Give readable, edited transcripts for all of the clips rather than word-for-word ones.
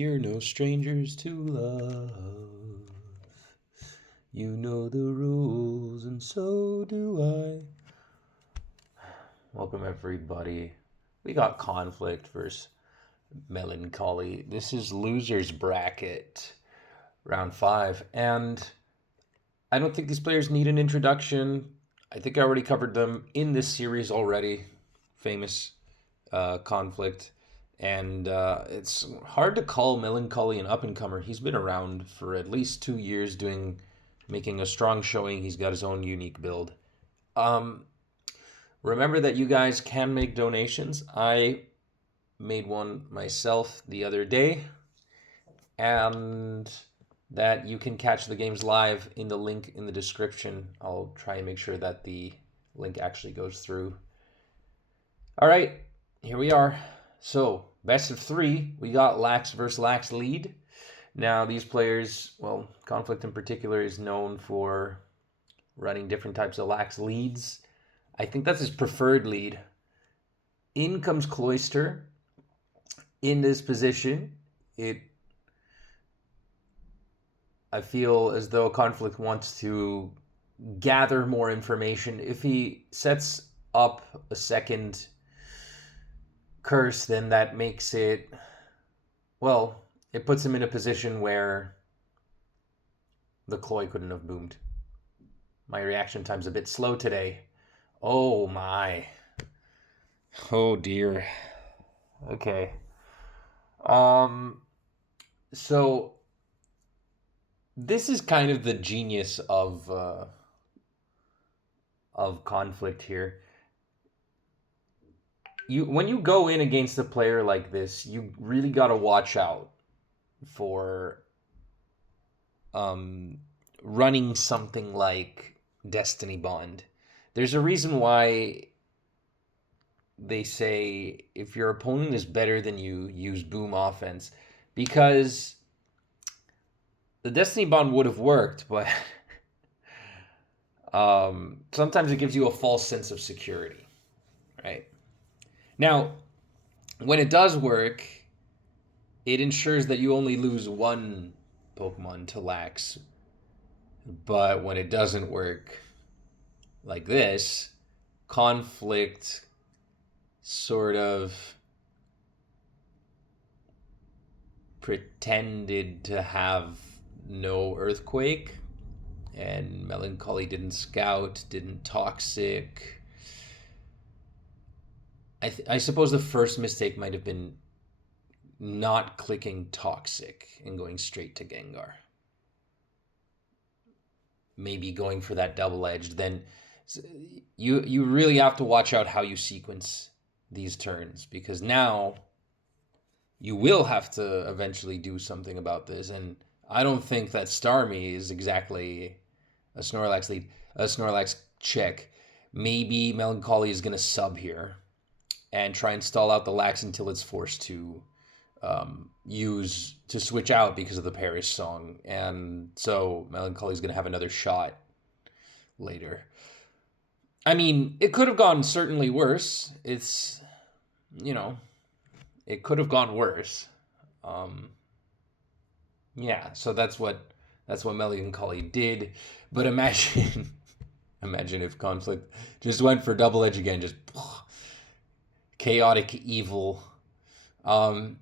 You're no strangers to love. You know the rules, and so do I. Welcome, everybody. We got Conflict versus Melancholy. This is Loser's Bracket, round 5. And I don't think these players need an introduction. I think I already covered them in this series already. Famous Conflict. And it's hard to call Melancholy an up-and-comer. He's been around for at least 2 years making a strong showing. He's got his own unique build. Remember that you guys can make donations. I made one myself the other day. And that you can catch the games live in the link in the description. I'll try and make sure that the link actually goes through. All right, here we are. So, best of 3, we got Lax versus Lax lead. Now, these players, well, Conflict in particular is known for running different types of Lax leads. I think that's his preferred lead. In comes Cloister. In this position, I feel as though Conflict wants to gather more information. If he sets up a second curse, then that makes it, well, it puts him in a position where the Cloy couldn't have boomed. My reaction time's a bit slow today. Oh my. Oh dear. Okay. So this is kind of the genius of Conflict here. When you go in against a player like this, you really got to watch out for running something like Destiny Bond. There's a reason why they say if your opponent is better than you, use boom offense, because the Destiny Bond would have worked, but sometimes it gives you a false sense of security, right? Now, when it does work, it ensures that you only lose one Pokemon to Lax. But when it doesn't work like this, Conflict sort of pretended to have no Earthquake, and Melancholy didn't Scout, didn't Toxic. I suppose the first mistake might have been not clicking Toxic and going straight to Gengar. Maybe going for that double-edged. Then you really have to watch out how you sequence these turns, because now you will have to eventually do something about this. And I don't think that Starmie is exactly a Snorlax lead, a Snorlax check. Maybe Melancholy is going to sub here and try and stall out the Lax until it's forced to switch out because of the Paris song. And so Melancholy is going to have another shot later. I mean, it could have gone certainly worse. It's, it could have gone worse. Yeah, so that's what Melancholy did. But imagine if Conflict just went for double edge again, just chaotic evil. Now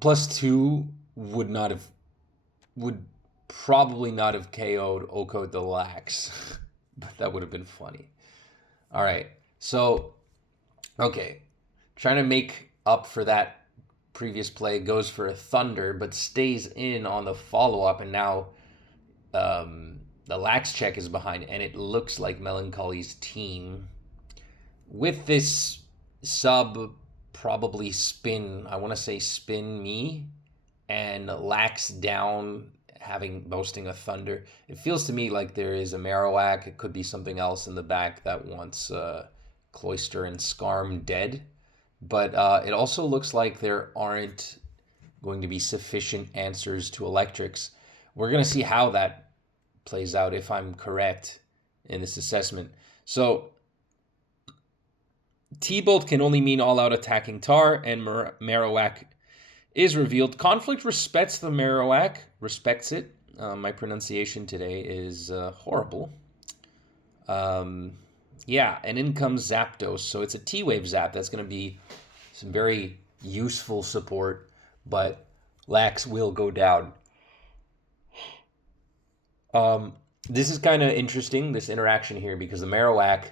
+2 would probably not have KO'd Oko the Lax, but that would have been funny. All right, so okay, trying to make up for that previous play, goes for a Thunder, but stays in on the follow-up, and now the Lax check is behind, and it looks like Melancholy's team with this sub probably spin, I want to say spin me, and Lax down boasting a Thunder. It feels to me like there is a Marowak. It could be something else in the back that wants Cloyster and Skarm dead. But it also looks like there aren't going to be sufficient answers to Electrics. We're going to see how that plays out, if I'm correct in this assessment. So T-Bolt can only mean all-out attacking Tar, and Marowak is revealed. Conflict respects the Marowak, respects it. My pronunciation today is horrible. Yeah, and in comes Zapdos. So it's a T-Wave Zap. That's going to be some very useful support, but Lax will go down. This is kind of interesting, this interaction here, because the Marowak,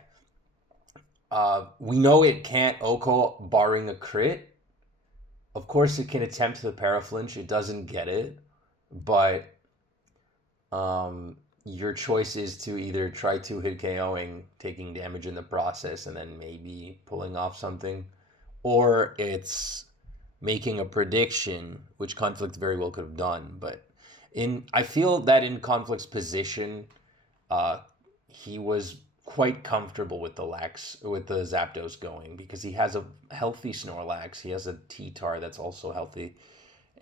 we know it can't OHKO barring a crit. Of course, it can attempt the Paraflinch. It doesn't get it, but your choice is to either try to hit KOing, taking damage in the process, and then maybe pulling off something, or it's making a prediction, which Conflict very well could have done. But I feel that in Conflict's position, he was quite comfortable with the Zapdos going, because he has a healthy Snorlax, he has a T-Tar that's also healthy,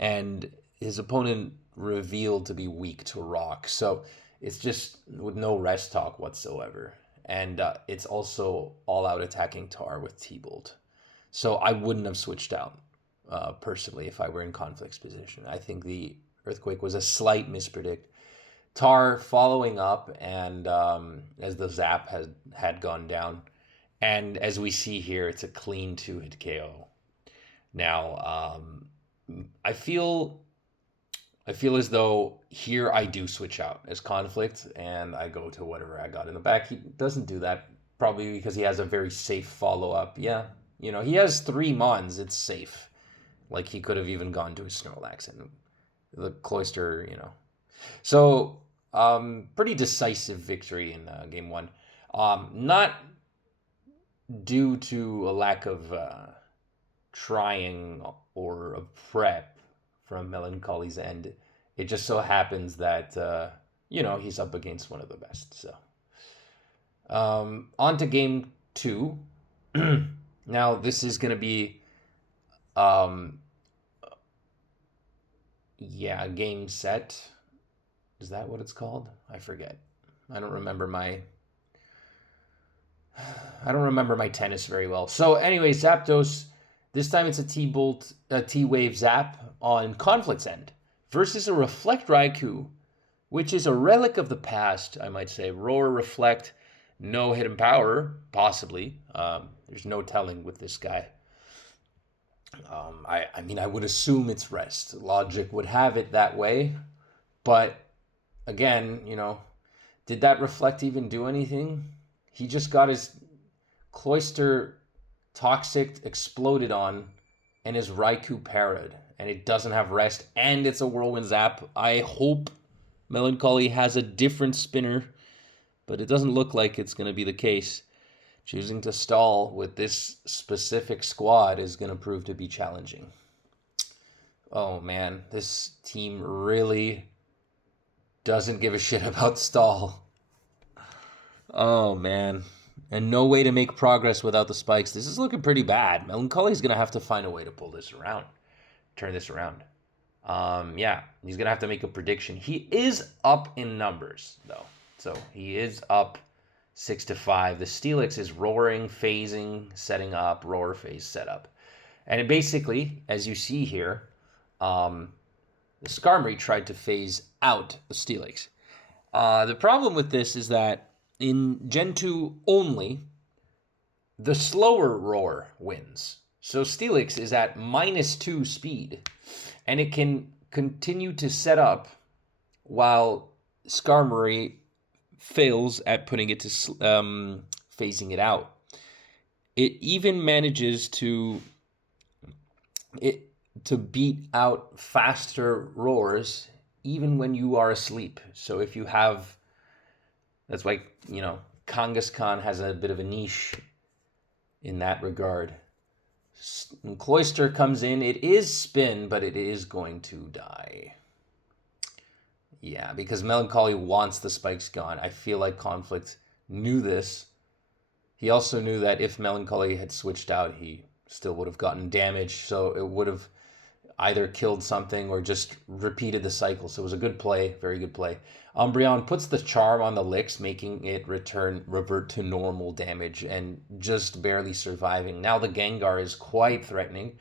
and his opponent revealed to be weak to rock. So it's just with no rest talk whatsoever. And it's also all-out attacking Tar with T-Bolt. So I wouldn't have switched out, personally, if I were in Conflict's position. I think the Earthquake was a slight mispredict. Tar following up, and as the Zap had gone down. And as we see here, it's a clean 2-hit KO. Now, I feel as though here I do switch out as Conflict, and I go to whatever I got in the back. He doesn't do that, probably because he has a very safe follow-up. Yeah, he has 3 Mons. It's safe. Like, he could have even gone to his Snorlax and the Cloyster, So, pretty decisive victory in Game 1. Not due to a lack of trying or a prep from Melancholy's end. It just so happens that, he's up against one of the best. So, on to Game 2. Now, this is going to be, game set. Is that what it's called? I forget. I don't remember my tennis very well. So anyway, Zapdos, this time it's a T-Bolt, a T-Wave Zap on Conflict's end versus a Reflect Raikou, which is a relic of the past, I might say. Roar, Reflect, no hidden power, possibly. There's no telling with this guy. I would assume it's rest. Logic would have it that way. But again, did that Reflect even do anything? He just got his Cloyster Toxic exploded on, and his Raikou parried, and it doesn't have rest, and it's a Whirlwind Zap. I hope Melancholy has a different spinner, but it doesn't look like it's going to be the case. Choosing to stall with this specific squad is going to prove to be challenging. Oh man, this team really doesn't give a shit about stall. Oh man. And no way to make progress without the spikes. This is looking pretty bad. Melancholy's going to have to find a way to pull this around. Turn this around. He's going to have to make a prediction. He is up in numbers, though. So he is up 6-5. The Steelix is roaring, phasing, setting up, roar, phase, setup. And it basically, as you see here, the Skarmory tried to phase out the Steelix. The problem with this is that in Gen 2 only, the slower roar wins. So Steelix is at -2 speed, and it can continue to set up while Skarmory fails at putting it to phasing it out. It even manages to beat out faster roars even when you are asleep. So if you have, that's why, Kangaskhan has a bit of a niche in that regard. Cloyster comes in. It is spin, but it is going to die. Yeah, because Melancholy wants the spikes gone. I feel like Conflict knew this. He also knew that if Melancholy had switched out, he still would have gotten damage. So it would have either killed something or just repeated the cycle. So it was a good play, very good play. Umbreon puts the charm on the Licks, making it revert to normal damage and just barely surviving. Now the Gengar is quite threatening,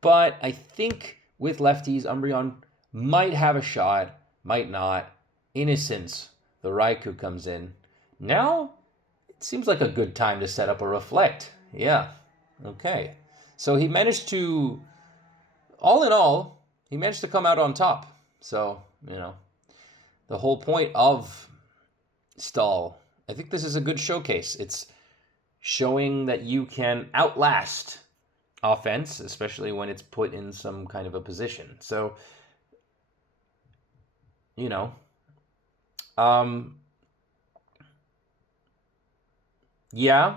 but I think with lefties. Umbreon might have a shot, might not. Innocence, the Raikou comes in. Now, it seems like a good time to set up a Reflect. Yeah, okay. So he managed to, all in all, he managed to come out on top. So, the whole point of Stall, I think this is a good showcase. It's showing that you can outlast offense, especially when it's put in some kind of a position. So, yeah,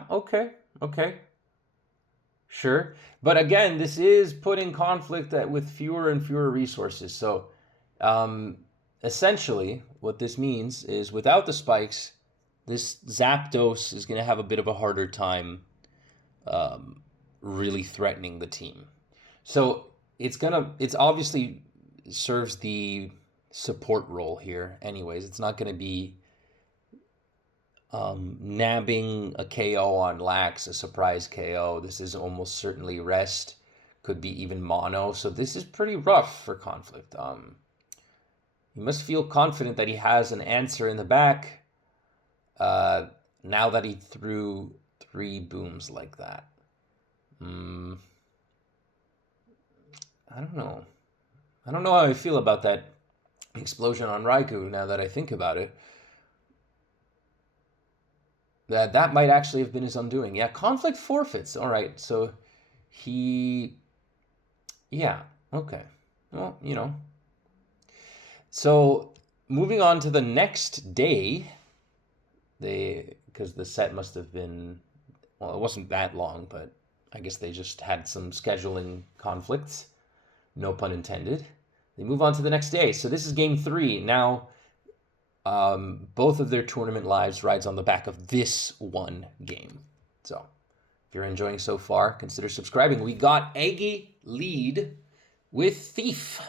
okay, sure. But again, this is putting conflict with fewer and fewer resources. So, essentially, what this means is without the spikes, this Zapdos is going to have a bit of a harder time really threatening the team. So it's obviously serves the support role here anyways. It's not going to be nabbing a KO on Lax, a surprise KO. This is almost certainly rest, could be even mono. So this is pretty rough for Conflict. He must feel confident that he has an answer in the back now that he threw 3 booms like that. I don't know. I don't know how I feel about that explosion on Raikou now that I think about it. That might actually have been his undoing. Yeah, Conflict forfeits. All right, so yeah, okay. Well, So moving on to the next day, because the set must have been, well, it wasn't that long, but I guess they just had some scheduling conflicts. No pun intended. They move on to the next day. So this is game 3. Now, both of their tournament lives rides on the back of this one game. So if you're enjoying so far, consider subscribing. We got Eggy lead with Thief,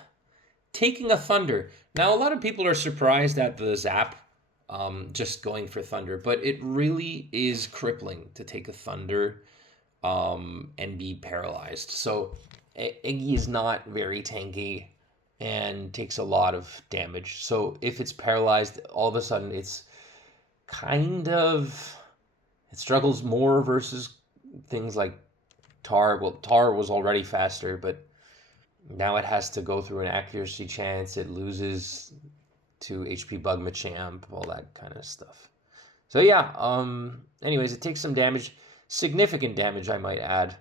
taking a Thunder. Now, a lot of people are surprised at the Zap just going for Thunder, but it really is crippling to take a Thunder and be paralyzed. So Eggy is not very tanky and takes a lot of damage. So if it's paralyzed, all of a sudden it's it struggles more versus things like Tar. Well, Tar was already faster, but now it has to go through an accuracy chance. It loses to HP Bug Machamp, all that kind of stuff. So yeah, anyways, it takes some damage. Significant damage, I might add.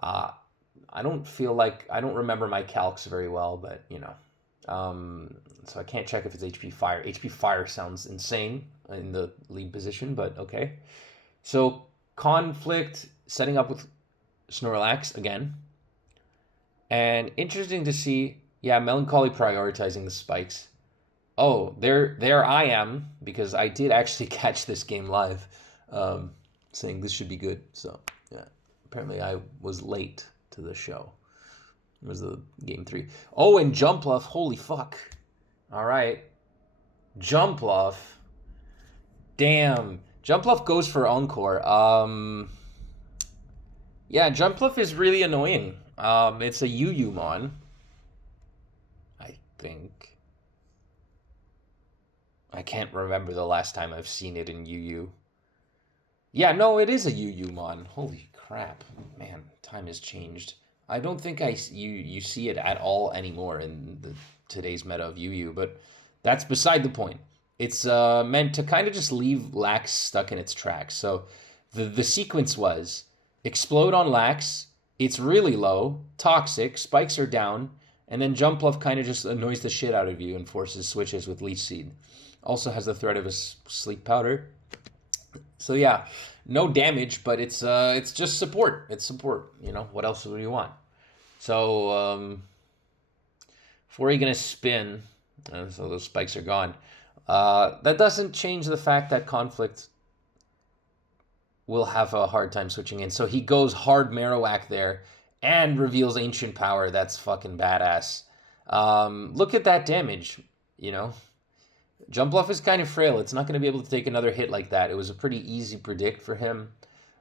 I don't remember my calcs very well, but so I can't check if it's HP Fire. HP Fire sounds insane in the lead position, but okay. So Conflict setting up with Snorlax again. And interesting to see, yeah, Melancholy prioritizing the spikes. Oh, there I am, because I did actually catch this game live, saying this should be good. So, yeah, apparently I was late to the show. It was the game 3. Oh, and Jumpluff, holy fuck. All right. Jumpluff. Damn. Jumpluff goes for Encore. Yeah, Jumpluff is really annoying. It's a UU-mon, I think. I can't remember the last time I've seen it in UU. Yeah, no, it is a UU-mon. Holy crap. Man, time has changed. I don't think you see it at all anymore in today's meta of UU, but that's beside the point. It's meant to kind of just leave Lax stuck in its tracks. So the sequence was Explode on Lax, it's really low, Toxic, spikes are down, and then Jumpluff kind of just annoys the shit out of you and forces switches with Leech Seed. Also has the threat of a Sleep Powder. So yeah, no damage, but it's just support. It's support. What else do you want? So before you're gonna spin, so those spikes are gone. That doesn't change the fact that Conflict will have a hard time switching in. So he goes hard Marowak there and reveals Ancient Power. That's fucking badass. Look at that damage. Jumpluff is kind of frail. It's not going to be able to take another hit like that. It was a pretty easy predict for him.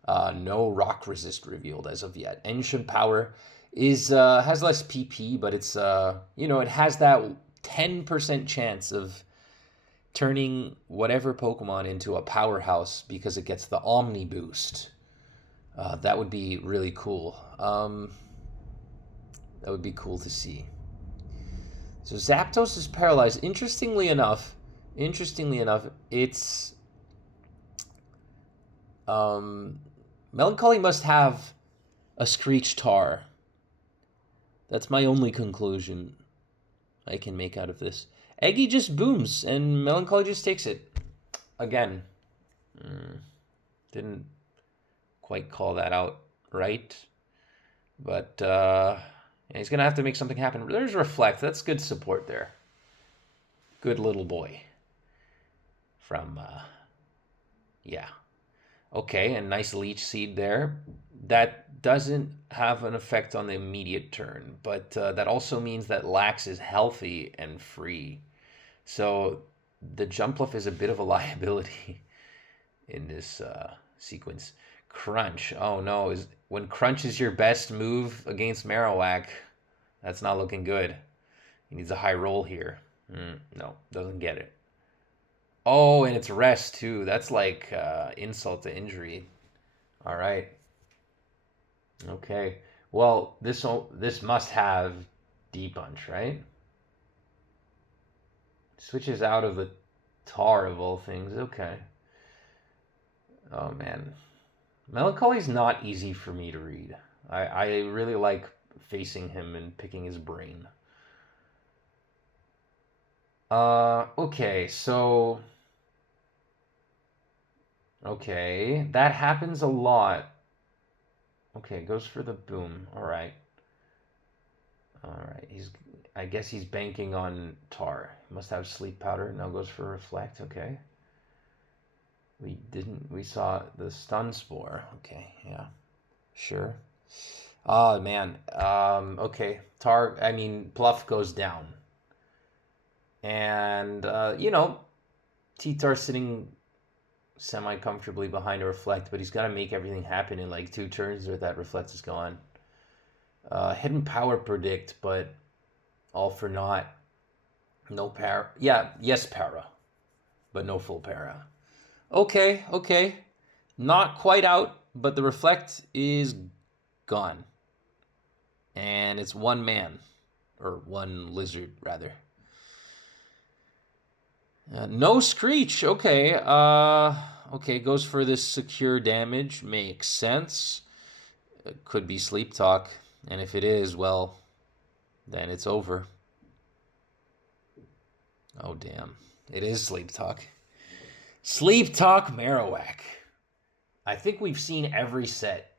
No rock resist revealed as of yet. Ancient Power is has less PP, but it's it has that 10% chance of turning whatever Pokemon into a powerhouse because it gets the Omni boost. That would be really cool. That would be cool to see. So Zapdos is paralyzed. Interestingly enough, it's Melancholy must have a Screech Tar. That's my only conclusion I can make out of this. Eggy just booms, and Melancholy just takes it. Again. Didn't quite call that out right. But yeah, he's going to have to make something happen. There's Reflect. That's good support there. Good little boy. From, yeah. Okay, and nice Leech Seed there. That doesn't have an effect on the immediate turn, but that also means that Lax is healthy and free. So the Jumpluff is a bit of a liability in this sequence. Crunch. Oh no, when Crunch is your best move against Marowak, that's not looking good. He needs a high roll here. No, doesn't get it. Oh, and it's Rest too. That's like insult to injury. All right. Okay. Well, this must have D-Punch, right? Switches out of the Tar of all things. Okay. Oh man. Melancholy's not easy for me to read. I really like facing him and picking his brain. Okay, so... Okay, that happens a lot. Okay, goes for the boom. Alright. Alright, I guess he's banking on Tar. He must have Sleep Powder. Now goes for Reflect. Okay. We saw the Stun Spore. Okay, yeah. Sure. Oh, man. Okay. Bluff goes down. And, T-Tar's sitting semi-comfortably behind a Reflect, but he's got to make everything happen in like 2 turns or that Reflect is gone. Hidden Power Predict, but all for naught. No para. Yeah, yes para, but no full para. Okay. Not quite out, but the Reflect is gone. And it's one man. Or one lizard, rather. No Screech. Okay. Okay, goes for this secure damage. Makes sense. It could be Sleep Talk. And if it is, well, then it's over. Oh, damn. It is Sleep Talk. Sleep Talk Marowak. I think we've seen every set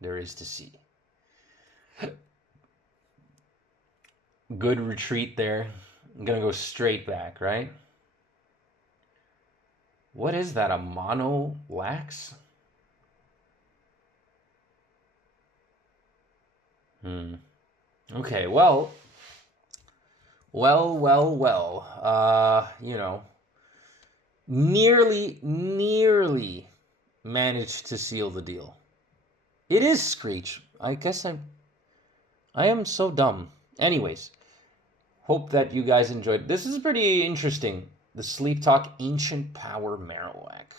there is to see. Good retreat there. I'm going to go straight back, right? What is that? A mono Lax? Okay, well. Nearly managed to seal the deal. It is Screech. I guess I am so dumb. Anyways, hope that you guys enjoyed. This is pretty interesting. The Sleep Talk Ancient Power Marowak.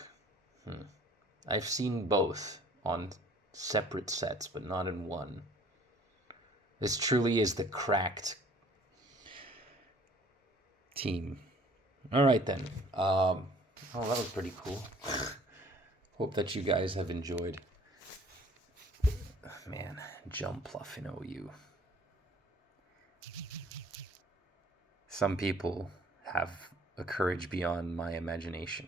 I've seen both on separate sets, but not in one. This truly is the cracked team. All right, then. Oh, that was pretty cool. Hope that you guys have enjoyed. Man, Jumpluff in OU. Some people have a courage beyond my imagination.